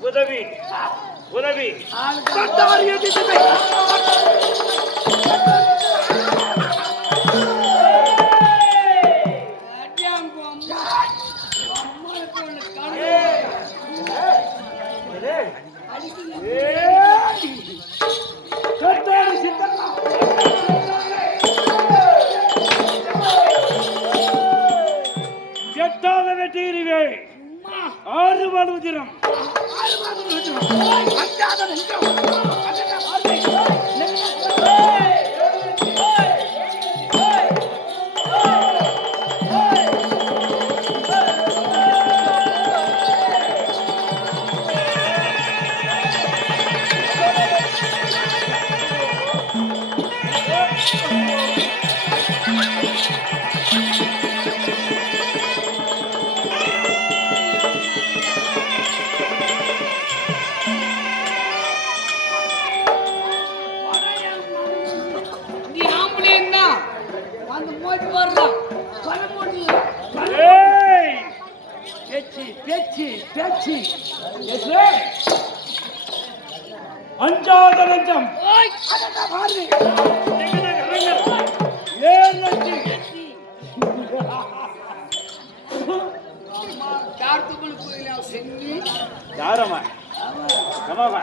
உதவி உதவி வெட்டியிருவே ஆறு வாழ்வதிரம் அஞ்சாத நெஞ்சம் யாரம்மா எவாமா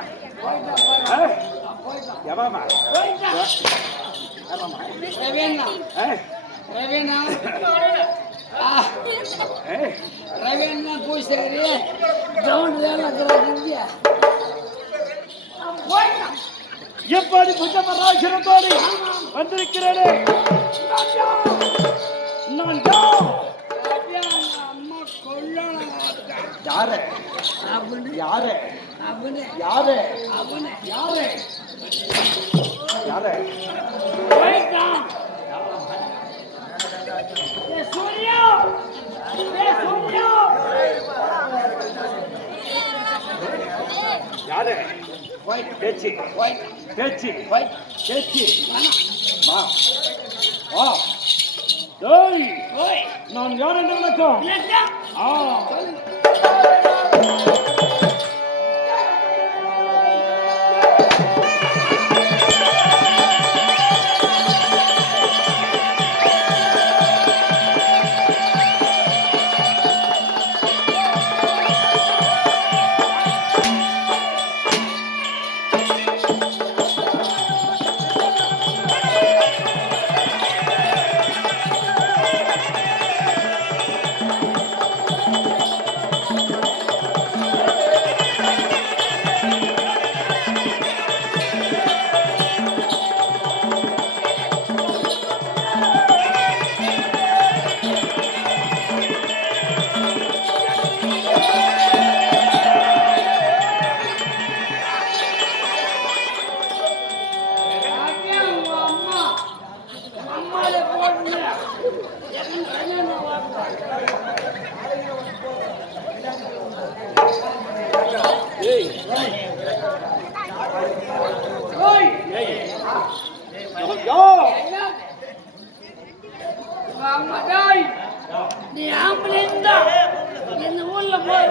எவாமா ரவேன்னா போய் சரி கிரவுண்ட் வேலை எப்படி புத்தமராசிரத்தோடு வந்திருக்கிறேனே நான் அம்மா கொல்லணும் யாரு யாரு அவனு யாரு அவனு யாரு யாரு சூர்யா யாரு பேச்சு பேச்சு பேச்சு வா வா டேய் நான் யார் என்று விளக்கம் நீ ஆம்பளை இருந்தா இந்த ஊர்ல போய்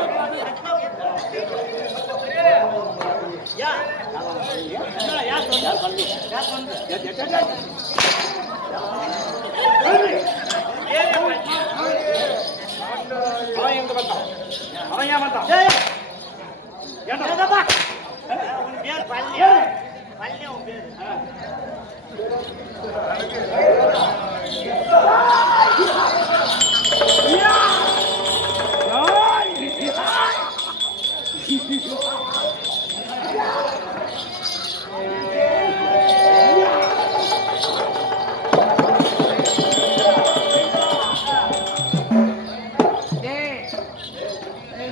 அவன் எங்க வந்தான் அவன் ஏன் வந்தான் ஏண்டா? உன் பேர் பள்ளி ஏய், பள்ளி உன் பேர் டேய்,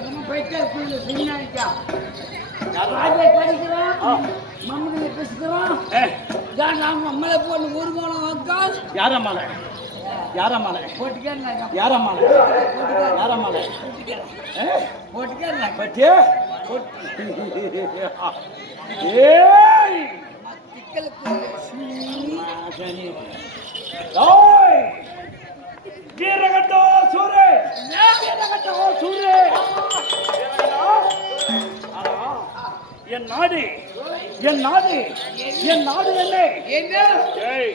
நம்ம போயிட்டே குள்ள பின்னாடிக்கா. ராஜா படிக்கிறான், மம்மதியை பேசுகிறான். நான் நம்மளை போன ஒரு கோணம் வந்தா யாரம்மால யாரம்மால போட்டுக்கேன் யாரம்மால யாரம்மால போட்டுக்கேன் பட்டியே ஏய் ஓய் வீரகண்டோ சூரே வீரகண்டோ சூரே என் நாடு என் நாடு என் நாடு என்ன என்ன ஏய்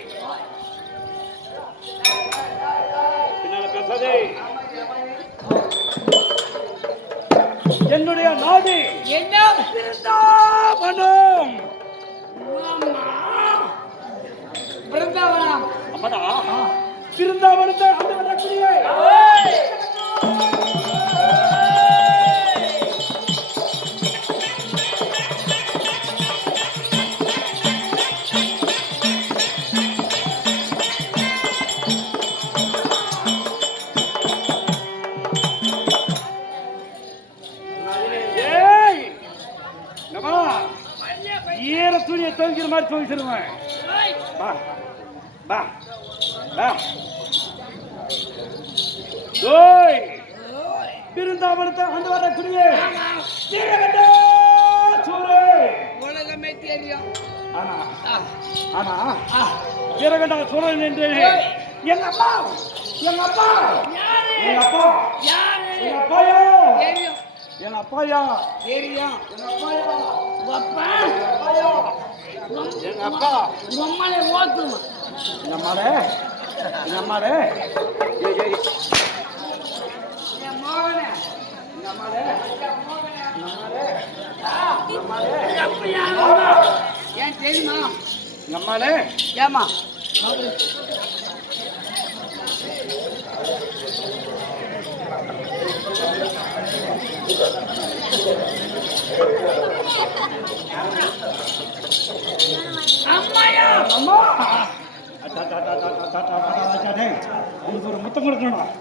பின்னால பேசாதே என்னுடைய நாடு என்ன பிருந்தாவனம் பிருந்தாவனம் அப்படா பிருந்தாவனத்தை அந்த வரக்கூடிய ஈர துணியை துவைக்கிற மாதிரி துவைச்சிருவேன் வா வா வா ஓய் பிருந்தாவனத்தை அந்த வரக்கூடிய சூரே உலகமே தெரியும் ஆனா ஆனா வீரகண்டா சூரன் என்று எங்க அப்பா எங்க அப்பா எங்க அப்பா எங்க அப்பாயா தெரியும் எங்க அப்பாயா தெரியும் எங்க அப்பாயா அப்பா எங்க அப்பா உம்மனை ஓத்துமா எங்க அம்மாடே ஏய் என் மகனே எங்க அம்மாடே ஏன் தெரியுமா எங்க அம்மாடே ஏமா அம்மாயா அம்மா உனக்கு ஒரு முத்தம் கொடுக்கணும்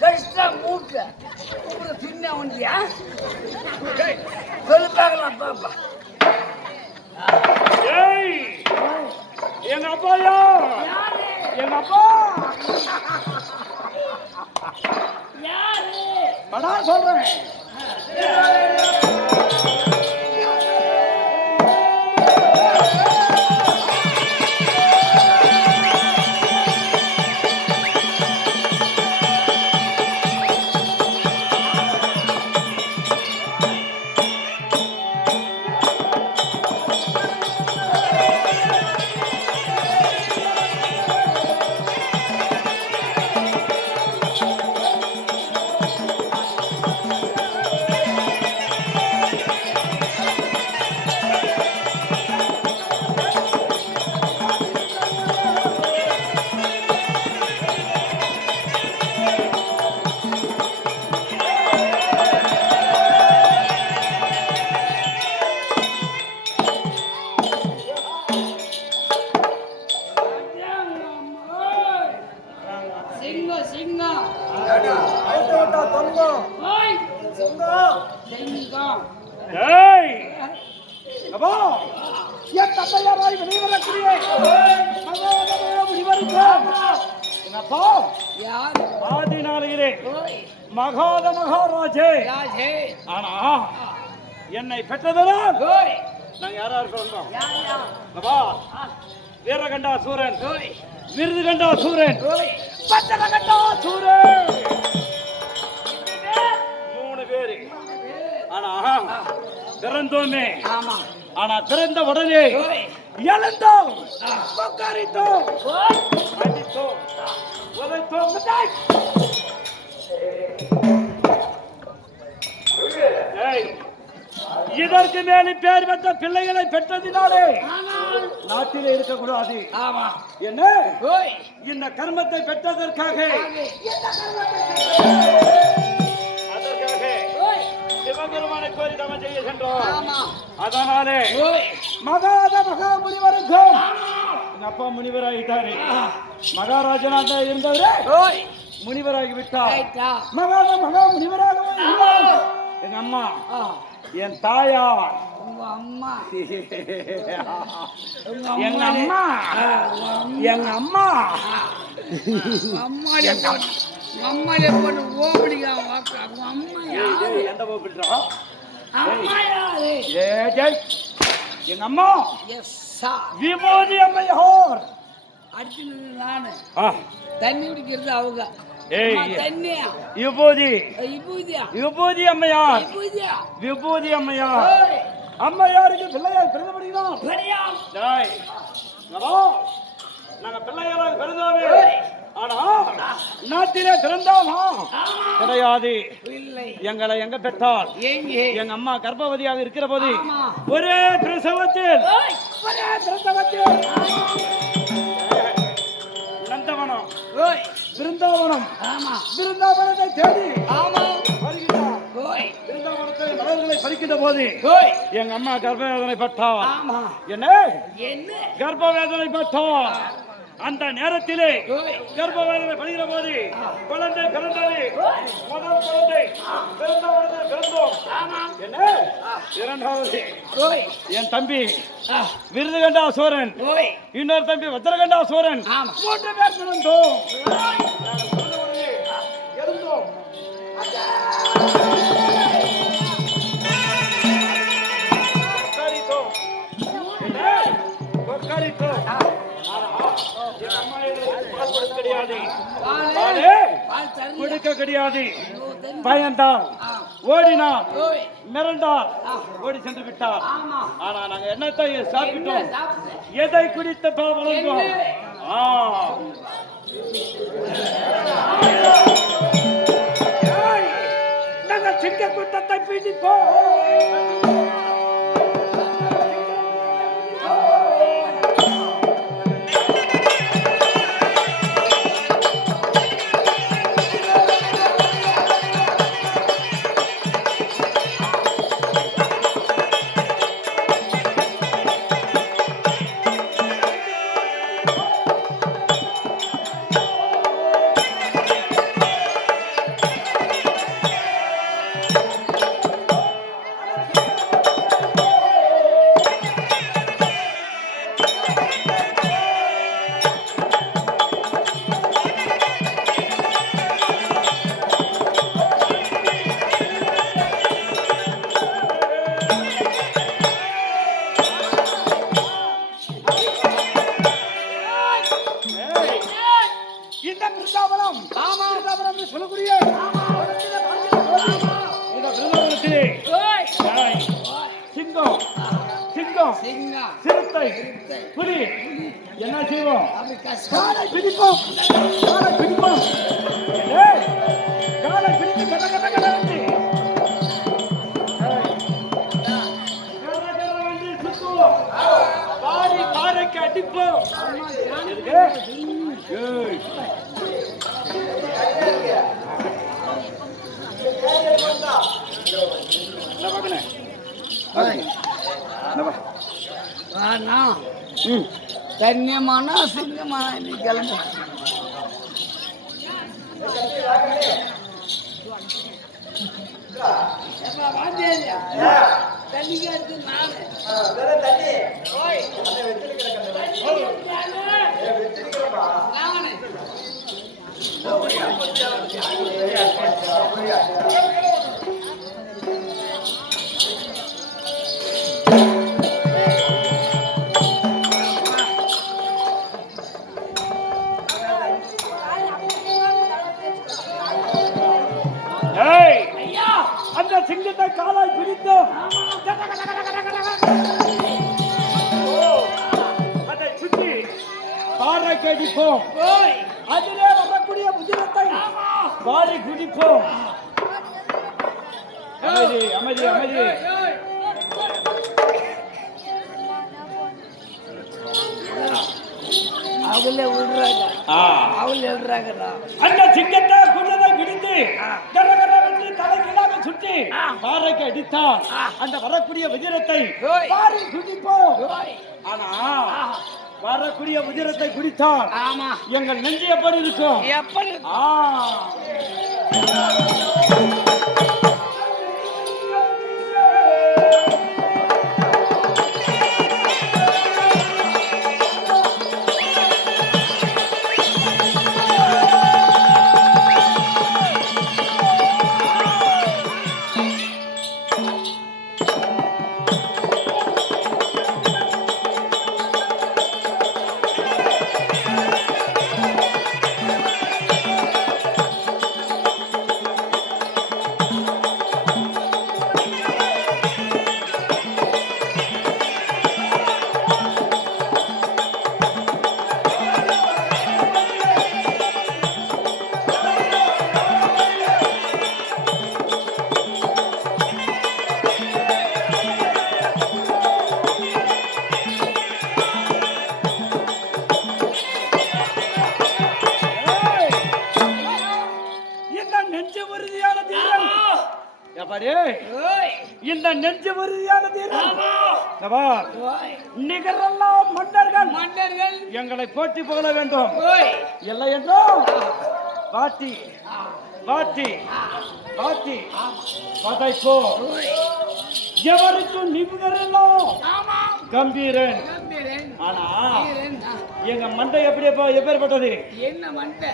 கஷ்டம் மூக்க சின்ன ஒன்றியா சொல்லுப்பாங்களாம் பாப்பா ஏய் எங்க அப்பாயா எங்க அப்பா யாரு படா சொல்றேன் சிங்கம் சிங்கம் ஓய் சிங்கம் ஏய் அப்பா என் தந்தையாராய் வெளிவரக்கூடிய என்னப்பா யார் ஆதி நாளையிலே ஓய் மகாத மகாராஜே ராஜே ஆனா என்னை பெற்றதனால் ஓய் நான் யாரா இருக்கிறோம் யார் யார் அப்பா வீரகண்டா சூரன் விருது கண்டா சூரன் பச்சன கண்டா சூரன் 3 பேரு. ஆனா பிறந்தோமே, ஆமா ஆனா பிறந்த உடனே எழுந்தோம், உட்காரித்தோம், அடித்தோம், உதைத்தோம். ஏய், இதற்கு மேலே பேர் பெற்ற பிள்ளைகளை பெற்றதினாலே நாட்டிலே இருக்கக்கூடாது. ஆமா என்ன இந்த கர்மத்தை பெற்றதற்காக அதற்காக சிவபெருமானை கோரி தவம் செய்ய சென்றோம். அதனாலே மகாத மகா முனிவருக்கும் எங்க அப்பா முனிவராகிட்டாரு. மகாராஜனாக இருந்தவரே முனிவராகி விட்டார். மகாத மகா முனிவராக எங்க அம்மா, என் தாயார், உங்க அம்மா எங்க அம்மா, எங்க அம்மா, அம்மாலே போட்டு ஓபடிங்க. அம்மா எந்த போப்பிடுறா? அம்மா யாரு? எங்க அம்மா எஸ் விபூதி அம்மையார். அடிச்சு நானு தண்ணி குடிக்கிறது அவங்க. தண்ணியா விபூதி விபூதியா? விபூதி அம்மையார், விபூதியா? விபூதி அம்மையார். அம்மையாருக்கு பிள்ளையார் பிறந்தபடிதான் நாங்க பிள்ளையாராக பிறந்தோமே. ஆனா நாட்டிலே பிறந்தோமா கிடையாது. எங்களை எங்க பெற்றால் எங்க அம்மா கர்ப்பவதியாக இருக்கிற போது ஒரே பிரசவத்தில் நந்தவனம் பிருந்தாவனம், பிருந்தாவனத்தை தேடி பிருந்தாவனத்தை மலர்களை பறிக்கின்ற போது எங்க அம்மா கர்ப்பவேதனை பட்டார். என்ன கர்ப்பவேதனை பட்டார்? அந்த நேரத்திலே கர்ப்பவேதனை படுகிற போது குழந்தை பிறந்தது. முதல் குழந்தை பிறந்தவனத்தில் பிறந்தோம். என்ன இரண்டாவது என் தம்பி விருதுகண்டா சோரன், இன்னொரு தம்பி வஜ்ரகண்டா சோரன், 3 பேர் பிறந்தோம். இருந்தோம். கொடுக்க கிடையாது. பயந்தால் ஓடினார், மிரண்டார், ஓடி சென்று விட்டார். ஆனா நாங்க என்னத்தை சாப்பிட்டோம், எதை குடித்த வளர்ந்தோம். நாங்கள் சிங்க கூட்டத்தை பிடிப்போம். சிறுத்தை புலி என்ன செய்வோம்? காலை பிடிப்போம், காலை பிடிப்போம், காலை பிடித்து கட்ட கட்ட கட்ட வந்து சுத்துவோம், பாரி பாறைக்கு அடிப்போம். கன்னியமானா சிங்கமானா இன்னைக்கு கிளம்பு. தண்ணிக்கு நானு சிங்கத்தை காலாய் பிடித்தோம் அதை சுற்றி பாறை கடிப்போம் அதிலே வரக்கூடிய புதிரத்தை பாறை குடிப்போம். அமைதி அமைதி அமைதி. அவங்களே விடுறாங்க அவங்களே விடுறாங்கடா. அந்த சிங்கத்தை குள்ளதை பிடித்து கரகரவென்று தலைகீழாக சுற்றி பாறைக்கு அடித்தான். அந்த வரக்கூடிய உதிரத்தை பாறை குடிப்போம். ஆனா வரக்கூடிய உதிரத்தை குடித்தால் ஆமா எங்கள் நெஞ்சு எப்படி இருக்கும்? எப்படி இந்த நெஞ்சு உறுதியான தீரம் நிகரெல்லாம் மன்னர்கள் மன்னர்கள் எங்களை போட்டி புகழ வேண்டும். இல்லை என்றோ பாட்டி பாட்டி பாட்டி பதைப்போ எவருக்கும் நிபுணரெல்லாம் கம்பீரன். ஆனா எங்க மண்டை எப்படி எப்பேற்பட்டது? என்ன மண்டை?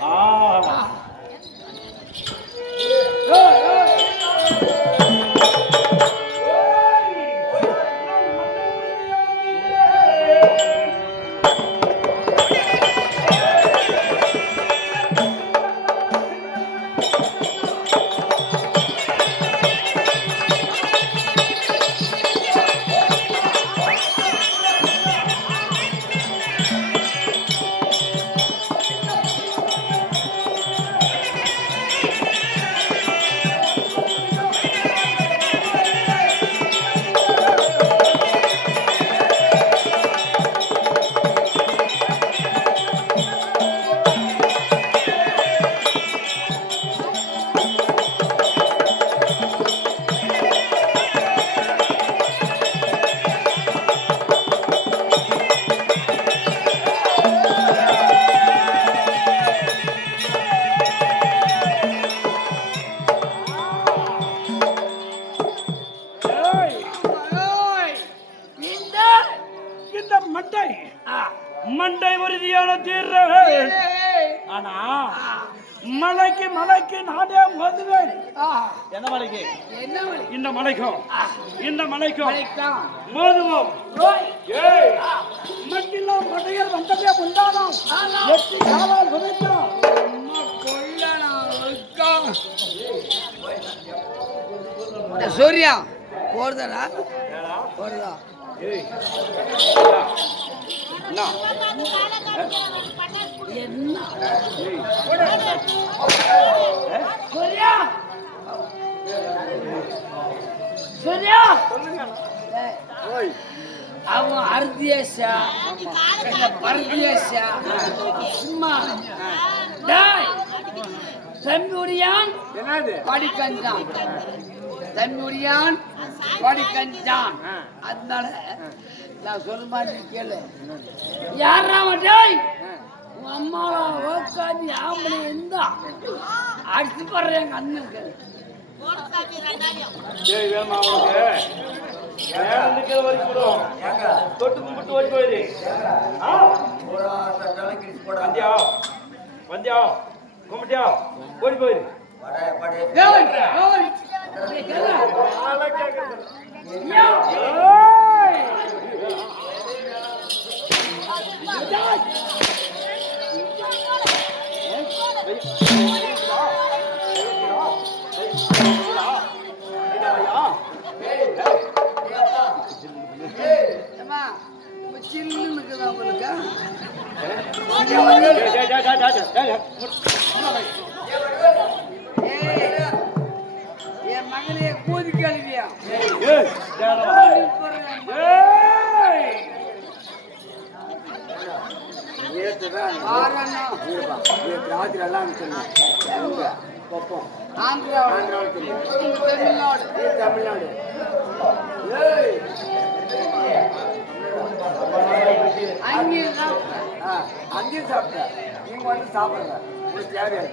மண்டை உறுதியான தீர்றேன். ஆனா மலைக்கு மலைக்கு நானே மோதுவேன். என்ன மலைக்கு? இந்த மலைக்கும் இந்த மலைக்கும் மோதுவோம். மட்டிலாம் மடையர் வந்ததே உண்டானோம். எட்டி காலால் உதைத்தோம். சூர்யா போடுதா போடுதா என்ன சூர்யா சூர்யா அவன் அர்த்தியேஷா பரதேஷா சும்மா தன்னுடையான் படிக்கஞ்சான் தன்னுடையான் படிக்கஞ்சான். அதனால நான் சொல்ல மாட்டேன் கேளு. யாரா டேய் உன் அம்மாவா ஓக்காதி ஆம்பளை இருந்தா அடிச்சு போடுற எங்க அண்ணனுக்கு தொட்டு கும்பிட்டு ஓடி போயிரு. வந்தியா வந்தியா கும்பிட்டியா ஓடி போயிரு. என் மகளைய கூதி கழுவியா ராத்திரி எல்லாம் ஆந்திரா தமிழ்நாடு தமிழ்நாடு அங்கேயும் சாப்பிட்டேன் நீங்க வந்து சாப்பிடுங்க உங்களுக்கு தேவையாது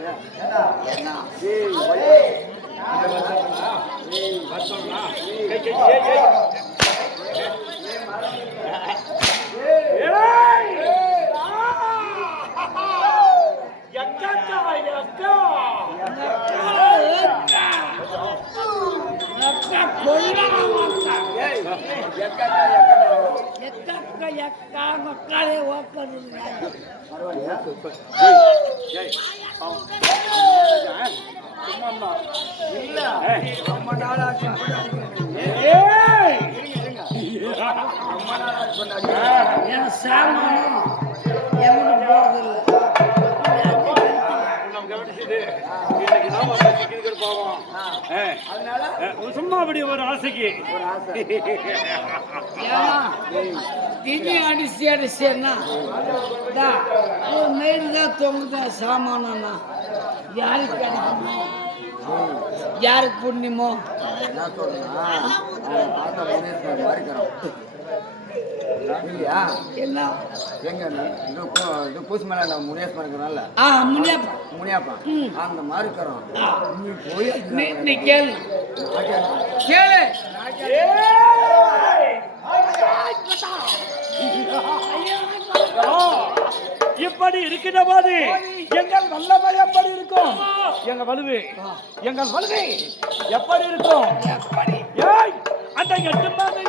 மக்களை ஓப்பது ரொம்ப நாளாச்சு என் சாமானும் எவனும் போறதில்லை சும்மா அப்படி ஒரு ஆசைக்கு திடீ அடிச்சு அடிச்சேன்னா ஒரு நெல் தான் தொங்குதா சாமானா யாருக்கு அடிக்கணுமோ யாருக்கு புண்ணியமோ என்ன எங்க பூசி மேல முனியப்பா இருக்கிறோம்ல முனியப்பா அந்த மாதிரி இருக்கிறோம் நீ போய் நீ கேளு கேளு இப்படி இருக்கின்ற போது எங்கள் வல்லமை எப்படி இருக்கும் எங்கள் வலுவு எப்படி இருக்கும் ஏய் அந்த 8 மாத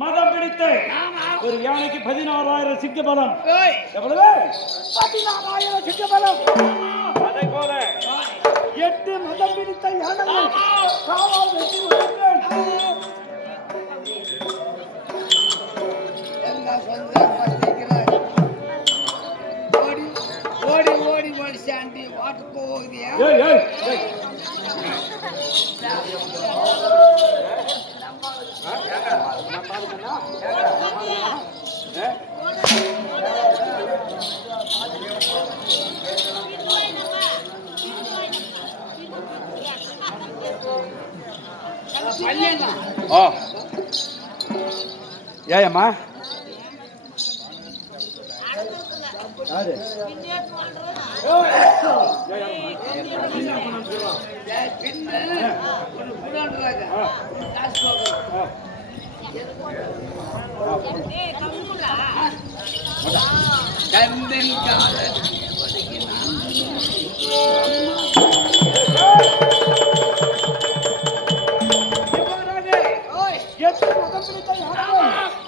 மதம் பிடித்து ஒரு யானைக்கு 16,000 சிங்க பலம் எவ்வளவு 16,000 சிங்க பலம் அதை போல 8 மதம் பிடித்த யானைகள் காவல் வெற்றி ஓடி ஓடி ஓடி சாண்டி வாட்டு போகுதியா ஏயம்மா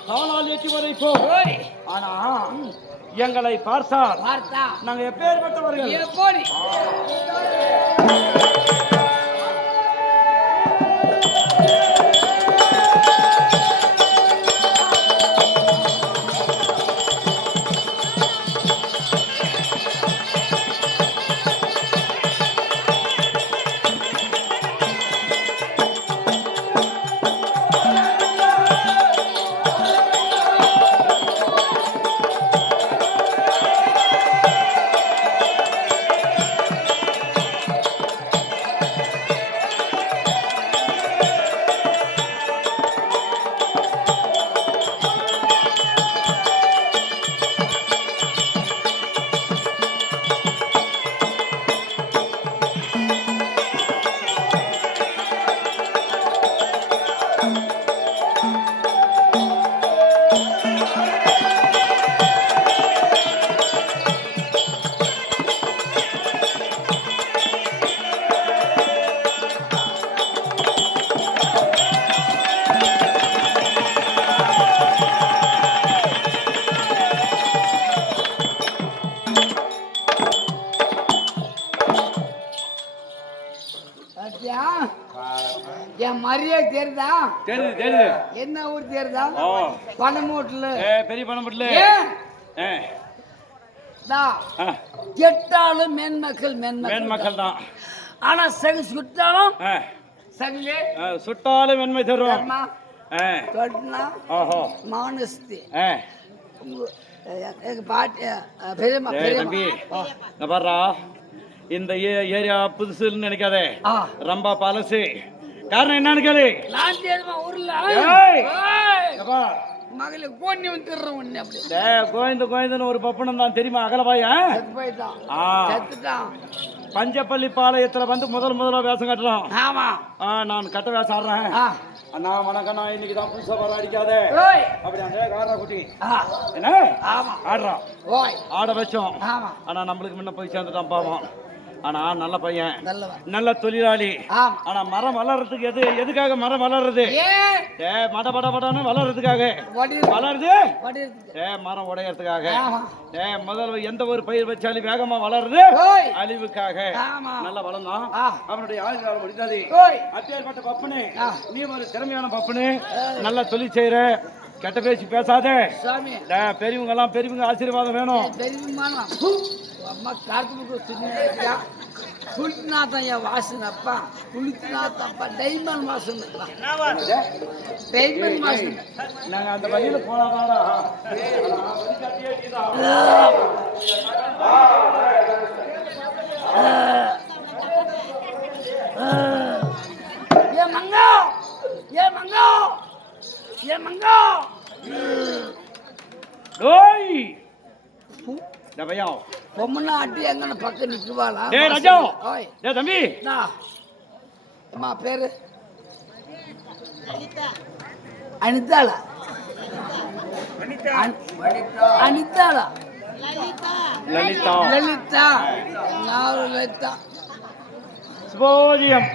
காலால் ஏற்றி வரைப்போம். ஆனா எங்களை பார்த்தால் நாங்க எப்பேற்பட்டவர்கள் பாத்தியா? என் மரியாதை தெரியுதா? தெரியுது தெரியுது. என்ன ஊர் தெரியுதா? ஓ பனமூட்டுல. பெரிய பணம்பட்டுல. கெட்டாலும் மென்மக்கள் மென்மக்கள் தான். ஆனா சகு சுட்டாலும் சகுலே சுட்டாலும் மென்மை தரும். தொட்டனா ஓஹோ மானஸ்தி. எங்க பாட்டி பெரியம்மா தம்பி இங்க பாருடா, இந்த ஏரியா புதுசுன்னு நினைக்காதே, ரொம்ப பழசு. காரணம் என்னன்னு கேளு. நான் தெரியுமா ஊர்ல ஏய், இங்க பார். மகள கோணி வந்துடுறோம் ஒண்ணு அப்படி. கோயந்து கோயந்துன்னு ஒரு பப்பனம் தான் தெரியுமா? அகலபாயா செத்து போயிட்டான். செத்துட்டான். பஞ்சப்பள்ளி பாளையத்துல வந்து முதல்ல வேஷம் கட்டுறோம். ஆமா. நான் கட்ட வேஷம் ஆடுறேன். அண்ணா வணக்கம், நான் இன்னைக்கு தான் புதுசா வர அடிக்காதே அப்படி அந்த காரா குட்டி என்ன ஆடுறான். ஆட வச்சோம். ஆனா நம்மளுக்கு முன்ன போய் சேர்ந்துட்டான் பாவம். ஆனா நல்ல பையன், நல்ல தொழிலாளி. ஆனா மரம் வளர்றதுக்கு எதுக்காக மரம் வளர்றது? மடன்னு வளர்றதுக்காக வளருது. மரம் உடையறதுக்காக. முதல்ல எந்த ஒரு பயிர் வச்சாலும் வேகமா வளருது, அழிவுக்காக. நல்ல வளர்ந்தான். அவனுடைய ஆயுள் முடிந்தது. அப்பேற்பட்ட பப்பனு, நீ ஒரு திறமையான பப்பனு, நல்ல தொழில் செய்யற. கெட்ட பேசி பேசாத. பெரியவங்க ஆசீர்வாதம் வேணும். அம்மா கார்த்திகை சுத்தினா குளித்துனாத்தான் என் வாசனை. அப்பா குளித்துனாத்தப்பா டைமண்ட் வாசனை. டைமண்ட் வாசனை. நாங்க அந்த வழியில போனாதாடா ஏ மங்கா, ஏ மங்கா, ஏ மங்கா. ஓய் டபையா பொம்மனா அட்டி எங்கன பக்கம் நிக்குவாளா? டேய் ராஜா, டேய் தம்பி. அம்மா பேரு அனிதாளா? அனிதாளா? லலிதா. லலிதா. நான் லலிதா. சுபோதயம்.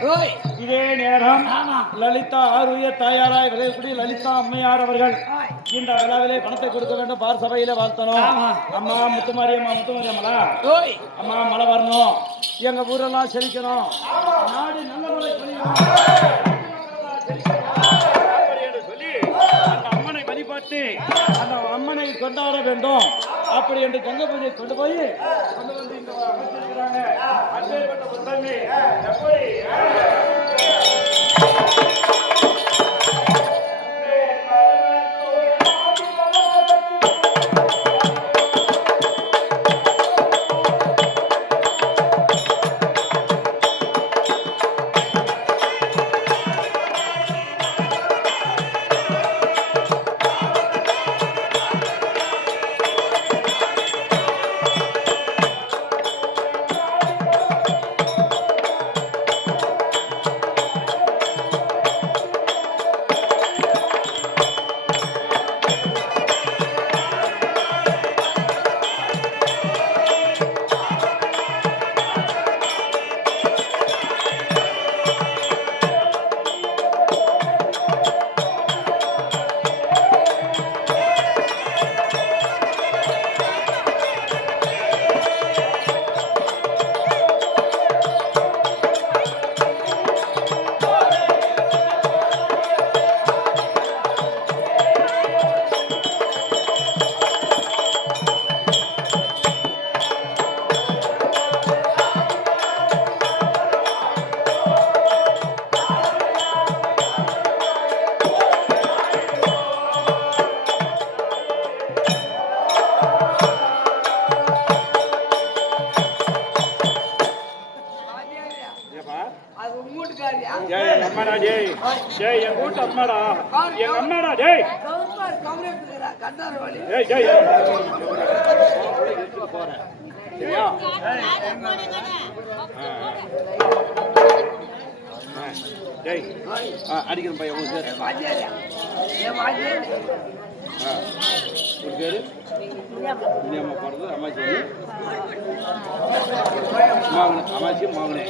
இதே நேரம் லலிதா ஆருய தாயாராய் விளையக்கூடிய லலிதா அம்மையார் அவர்கள் இந்த விழாவிலே பணத்தை கொடுக்க வேண்டும். பார் சபையில வாழ்த்தணும். அம்மா முத்துமாரியம்மா அம்மா மழை வரணும், எங்க ஊரெல்லாம் செழிக்கணும், நாடு நல்ல மழை பொழியணும் சொல்லி அந்த அம்மனை வழிபாட்டு அந்த அம்மனை கொண்டாட வேண்டும். அப்படி என்று கங்கை பூஜை கொண்டு போய் கொண்டு வந்து இங்க அமைச்சிருக்கிறாங்க. அப்பேற்பட்ட புத்தகமே எப்படி ஜெய் என் கூட்ட அம்மாடா, என் அம்மாடா. ஜெய் ஜெய் ஜெய் போறேன் சரியா? டேய் அடிக்கிறேன் பையன் உன் பேர் வாத்தியாரியா? என் வாத்தியார். ஒரு பேர் இனியம்மா பாடுறது அம்மாச்சி மாவனே அம்மாச்சி மாவனே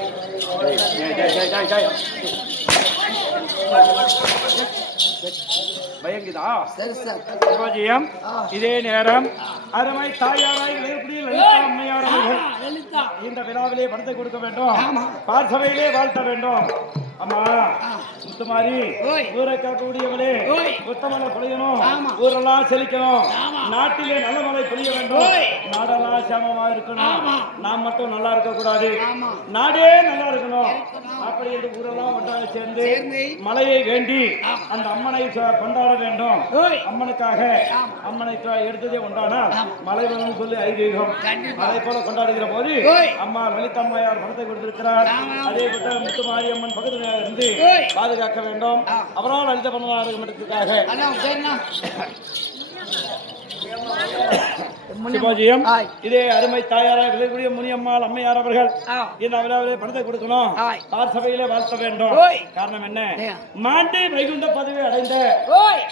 பயங்குதா சரி சார். சிவாஜியம் இதே நேரம் அருமை தாயாராய் விளையக்கூடிய லலிதா அம்மையார் அவர்கள் லலிதா. இந்த விழாவிலே பணத்தை கொடுக்க வேண்டும் ஆமா. பார்சபையிலே வாழ்த்த வேண்டும் அம்மா முத்துமாரி ஓய். ஊரை காக்கக்கூடியவளே ஓய். புத்தமலை பொழியணும் ஆமா. ஊரெல்லாம் செழிக்கணும் ஆமா. நாட்டிலே நல்ல மழை பொழிய வேண்டும் ஓய். நாடெல்லாம் சேமமா இருக்கணும் ஆமா. நாம் மட்டும் நல்லா இருக்க கூடாது ஆமா. நாடே நல்லா இருக்கணும் அப்படி என்று ஊரெல்லாம் ஒன்றாக சேர்ந்து சேர்ந்து மழையை வேண்டி அந்த அம்மனை கொண்டாட வேண்டும் ஓய். அம்மனுக்காக ஆமா. அம்மனை எடுத்ததே உண்டானால் ஆமா. மழை வேணும்னு சொல்லி ஐதீகம் கண்டிப்பா. அதை போல கொண்டாடுகிற போது ஓய். அம்மா லலிதா அம்மையார் பணத்தை கொடுத்திருக்கிறார் ஆமா. அதே போல முத்துமாரி அம்மன் பக்கத்தில் இருந்து ஓய். பாதுகாக்க வேண்டும் ஆ. அவரால் லலிதா பண்ணாடுகிறதுக்காக அண்ணா சரிண்ணா. சிவாஜியம் ஆய். இதே அருமை தாயாராக விளையக்கூடிய முனியம்மாள் அம்மையார் அவர்கள் ஆ. இந்த விழாவிலே பணத்தை கொடுக்கணும் ஆய். தார் சபையிலே வாழ்த்த வேண்டும் ஓய். காரணம் என்ன ஏன்? மாண்டி வைகுண்ட பதவி அடைந்த ஓய்.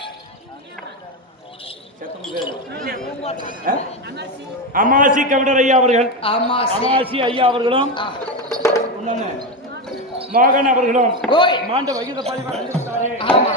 அமாசி கவிடர் ஐயா அவர்கள் ஆமா சரி. அமாசி ஐயா அவர்களும் ஆ. இன்னொன்னு மோகன் அவர்களும் ஓய். மாண்ட வைகுண்ட பதவி அடைந்திருக்காரே ஆமா.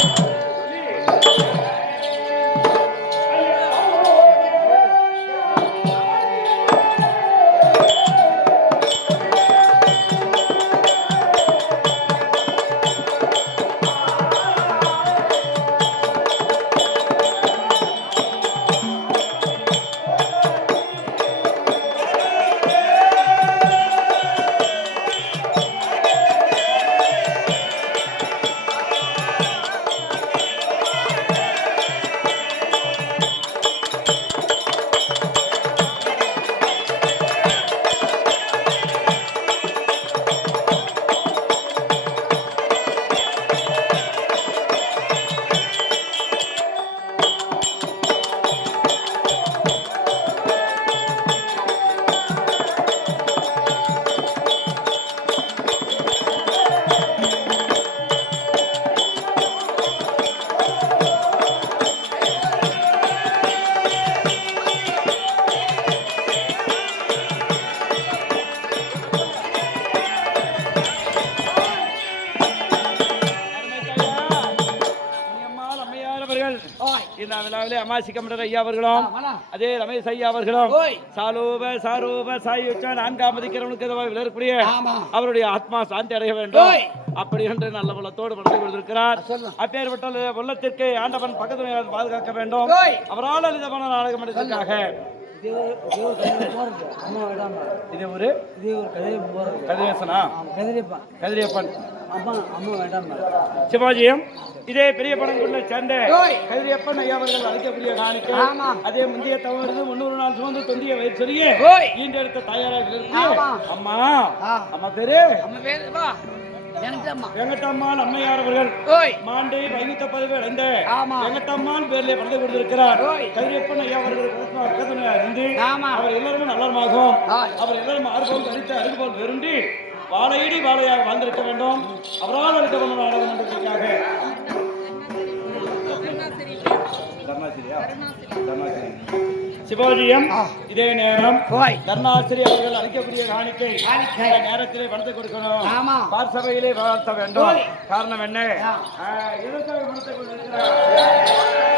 இந்த விழாவிலே அமாசி கமிடர் ஐயா அவர்களும் அதே ரமேஷ் ஐயா அவர்களும் சாலூப சாரூப சாயுச்ச நான்காம் அதிகாரனுக்கு விளரக்கூடிய அவருடைய ஆத்மா சாந்தி அடைய வேண்டும் அப்படி என்று நல்ல உள்ளத்தோடு படுத்து கொடுத்திருக்கிறார். அப்பேற்பட்ட உள்ளத்திற்கு ஆண்டவன் பக்கத்தில் பாதுகாக்க வேண்டும். அவரால் அளிதமான நாடகம் எடுத்ததற்காக இது ஒரு கதிரேசனா கதிரியப்பன் சிவாஜியம் இதே பெரிய படங்குள்ள சேர்ந்த கதிரியப்பன் ஐயா அவர்கள் அழைக்கக்கூடிய காணிக்கை அதே முந்தைய தவறு 300 நாள் சுமந்து தொந்திய வயிறு சொல்லிய ஈண்டெடுத்த தாயாராக அம்மா அம்மா பேரு வெங்கட்டம்மாள் அம்மையார் அவர்கள் மாண்டை வைகுத்த பதவி அடைந்த வெங்கட்டம்மாள் பேர்ல படத்தை கொடுத்திருக்கிறார். கதிரியப்பன் ஐயா அவர்கள் இருந்து அவர் எல்லாருமே நல்லமாகும் அவர் எல்லாரும் ஆர்வம் கணித்து அறிவுபோல் வெருண்டி வாழையடி வாழையாக வாழ்ந்திருக்க வேண்டும். அவரால் அளித்த நாடகம் என்றதுக்காக சிவாஜியம் இதே நேரம் கருணாசிரி அவர்கள் அளிக்கக்கூடிய காணிக்கை நேரத்திலே பணத்தை கொடுக்கணும். பார்சபையிலே வாழ்த்த வேண்டும். காரணம் என்ன? எதற்காக பணத்தை கொடுக்கிறார்?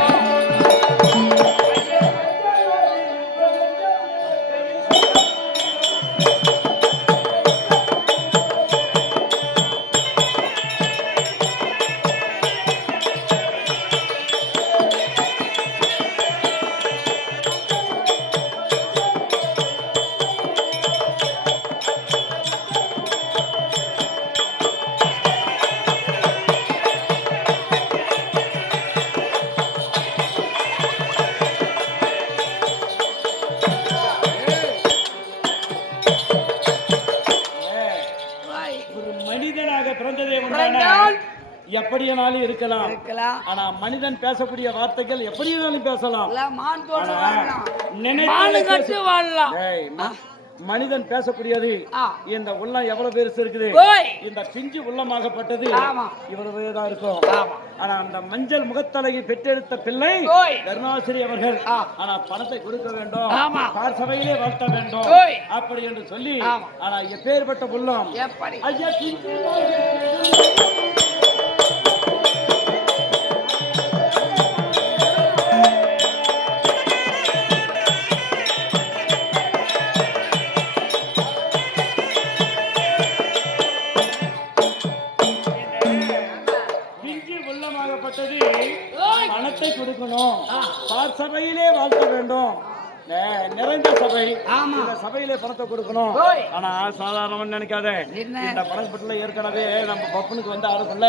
எப்படியானாலும் இருக்கலாம். ஆனா மனிதன் பேசக்கூடிய வார்த்தைகள் எப்படியானாலும் பேசலாம். மனிதன் பேசக்கூடியது ஆ. இந்த உள்ளம் எவ்வளவு பெருசு இருக்குது. ஓய். இந்த பிஞ்சு உள்ளமாகப்பட்டது ஆமா. இவ்வளவு தான் இருக்கும். ஆமா. ஆனா அந்த மஞ்சள் முகத்தலையை பெற்றெடுத்த பிள்ளை ஓய். கருணாசிரி அவர்கள். ஆ. ஆனா பணத்தை கொடுக்க வேண்டும், ஆமா. பார் சபையிலே வாழ்த்த வேண்டும் ஓய். அப்படி என்று சொல்லி. ஆமா. ஆனா எப்பேற்பட்ட உள்ளம் எப்படி ஐயா பிஞ்சு உள்ளமாகப்பட்டது பணத்தை கொடுக்கணும், பார் சபையிலே வாழ்த்த வேண்டும், நிறைந்த சபை. ஆமா. இந்த சபையிலே பணத்தை கொடுக்கணும். ஓய். ஆனா சாதாரணமா நினைக்காத, என்ன? இந்த பணப்பட்டுல ஏற்கனவே நம்ம பப்பனுக்கு வந்து ஆடுறதுல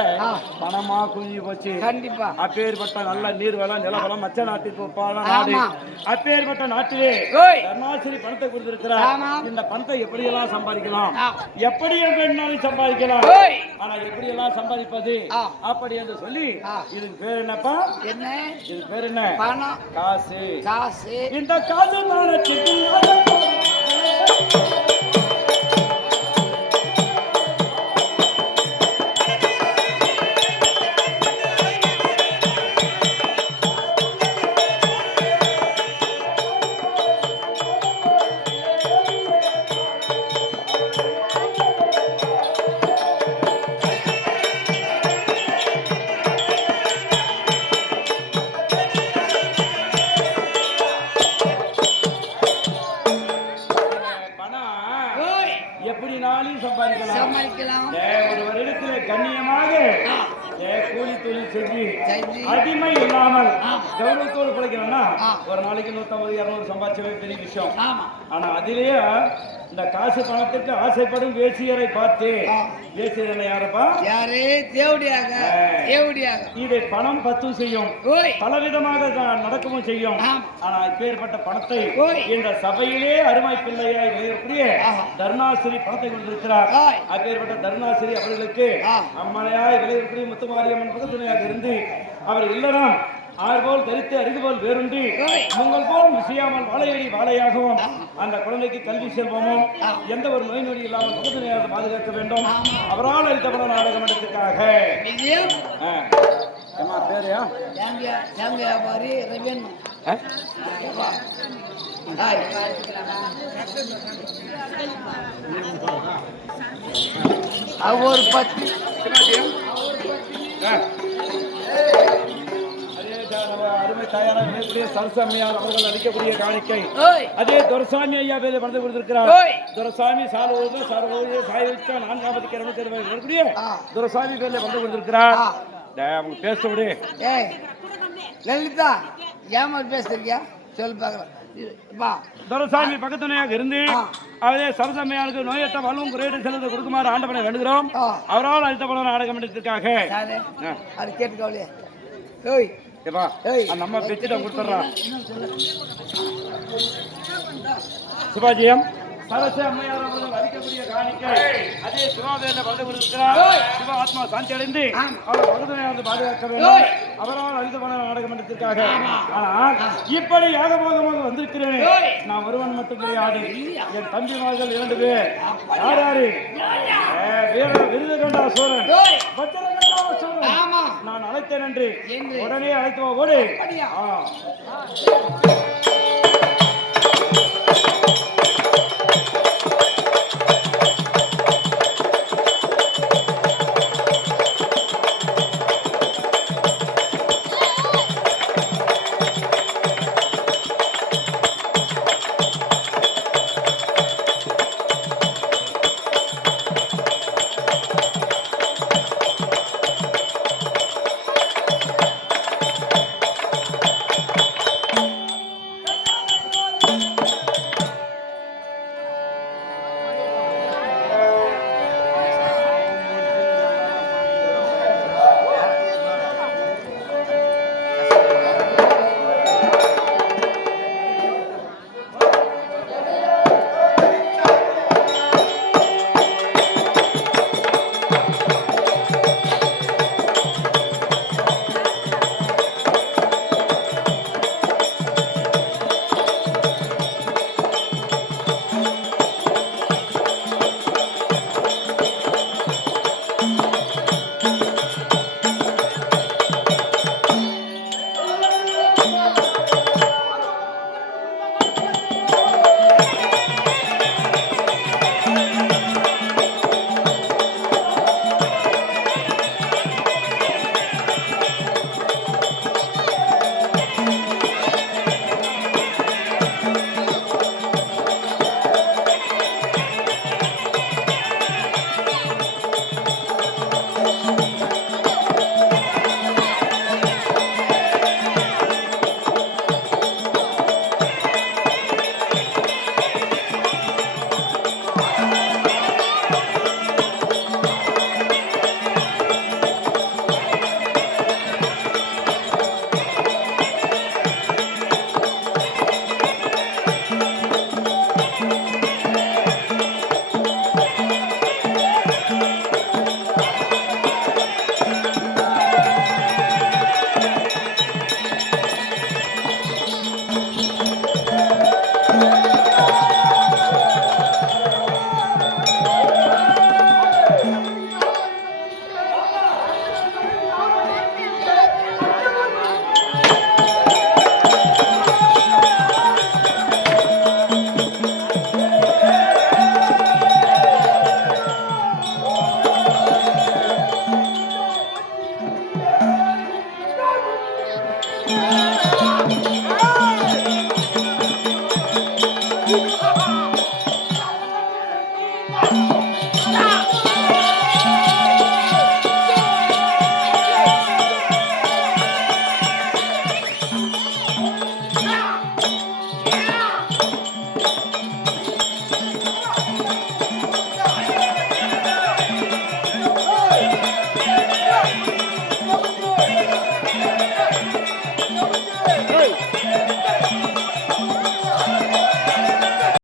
பணமா குஞ்சு போச்சு. கண்டிப்பா அப்பேற்பட்ட நல்ல நீர் வளம் நிலவளம் மச்ச நாட்டுக்கு ஒப்பான நாடு. ஆமா. அப்பேற்பட்ட நாட்டிலே ஓய். கருணாசிரி பணத்தை கொடுத்திருக்கிறார். ஆமா. இந்த பணத்தை எப்படி எல்லாம் சம்பாதிக்கலாம், ஆ. எப்படி வேணாலும் சம்பாதிக்கலாம். ஓய். ஆனா எப்படி எல்லாம் சம்பாதிப்பது ஆ. அப்படி என்று சொல்லி. ஆ. இதுக்கு பேர் என்னப்பா? என்ன இது பேர் என்ன? பணம் காசு. காசு இந்த காசு நாணத்துக்கு ஓய். எப்படினாலும் சம்பாதிக்கலாம். சமாளிக்கலாம் ஒரு வருடத்துல கண்ணியமாக ஆ. கூலி தொழில் செஞ்சு செஞ்சு. அடிமை இல்லாமல் ஆ. கௌரவத்தோடு பிழைக்கணும்னா ஆ. ஒரு நாளைக்கு 150 200 சம்பாதிச்சவே பெரிய விஷயம். ஆமா. ஆனா அதிலேயே இந்த காசு பணத்திற்கு ஆசைப்படும் வேசியரை பார்த்து. ஆ. வேசியர் யாரப்பா? யாரு தேவடியாக தேவடியாக இதை பணம் பத்தும் செய்யும், ஓய். பலவிதமாக நடக்கவும் செய்யும். ஆம். ஆனா இப்பேற்பட்ட பணத்தை ஓய். இந்த சபையிலே அருமை பிள்ளையாய் விளையக்கூடிய ஆஹா. தருணாசிரி பணத்தை கொண்டிருக்கிறார். ஓய். அப்பேற்பட்ட தருணாசிரி அவர்களுக்கு ஆ. அம்மனையாய் விளையக்கூடிய முத்துமாரியம்மன் பக்கத்துணையாக இருந்து அவர் இல்லறம் ஆர்போல் தரித்து அருகுபோல் வேறுண்டி ஓய். உங்கள் போல் விஷயாமல் வாழையடி வாழையாகவும் அந்த குழந்தைக்கு கல்வி செல்வமும் எந்த ஒரு நோய் நொடி இல்லாமல் பக்கத்துணையாக பாதுகாக்க வேண்டும். ஆமா. அவரால் அளித்தப்பட நாடக மன்றத்துக்காக. விஜயம் ஏமா பேரையா? சாம்பியா சாம்பியா பாரி ரவியன் ஏப்பா ஹாய் அவர் பத்தி அருமை தாயாராக விளையக்கூடிய சரசம்மையார் அவர்கள் அளிக்கக்கூடிய காணிக்கை. ஓய். அதே துரசாமி ஐயா பேரை பணத்தை கொடுத்திருக்கிறார். ஓய். துரசாமி சாலோடு சாலோடு சாய் வச்சா 4220 ஆ. துரசாமி பேர்ல பணத்தை கொடுத்திருக்கிறார். ஆ. அவங்க பேச விடு. ஏய் லலிதா ஏமாறு பேசுறியா சொல்லு பார்க்கலாம் துரசாமி பக்கத்துணையாக இருந்து ஆ. அதே சரசம்மையாருக்கு நோயற்ற வாழ்வும் குறையற்ற செல்வத்தை கொடுக்குமாறு ஆண்டவனை வேண்டுகிறோம். ஆ. அவரால் அளித்தப்பட நாடகம் மன்றத்திற்காக. சாரே அது கேட்டுக்கோலையே ஓய் ஏப்பா ஏய். அந்த அம்மா பெற்றுட்ட கொடுத்துட்றான். இன்னும் சொல்லு சிவாஜியம் சரச அம்மையார் அவர்கள் அளிக்கக்கூடிய காணிக்கை. அதே சிவாவேல பறந்து கொண்டிருக்கிறார். சிவ ஆத்மா சாந்தி அடைந்து அவர் பகுதியை வந்து பாதுகாக்க வேண்டும். அவரால் அளித்தப்பட நாடக மன்றத்திற்காக. ஆனால் இப்படி யாகபோகமாக வந்திருக்கிறேன். நான் ஒருவன் மட்டும் கிடையாது, என் தம்பிமார்கள் 2 பேர். யார் யாரு? விருதுகண்டா சோழன், பத்திரகண்டா சோழன். ஆமா நான் அழைத்தேன் என்று என்று. உடனே அழைத்து ஓடு. அப்படியா?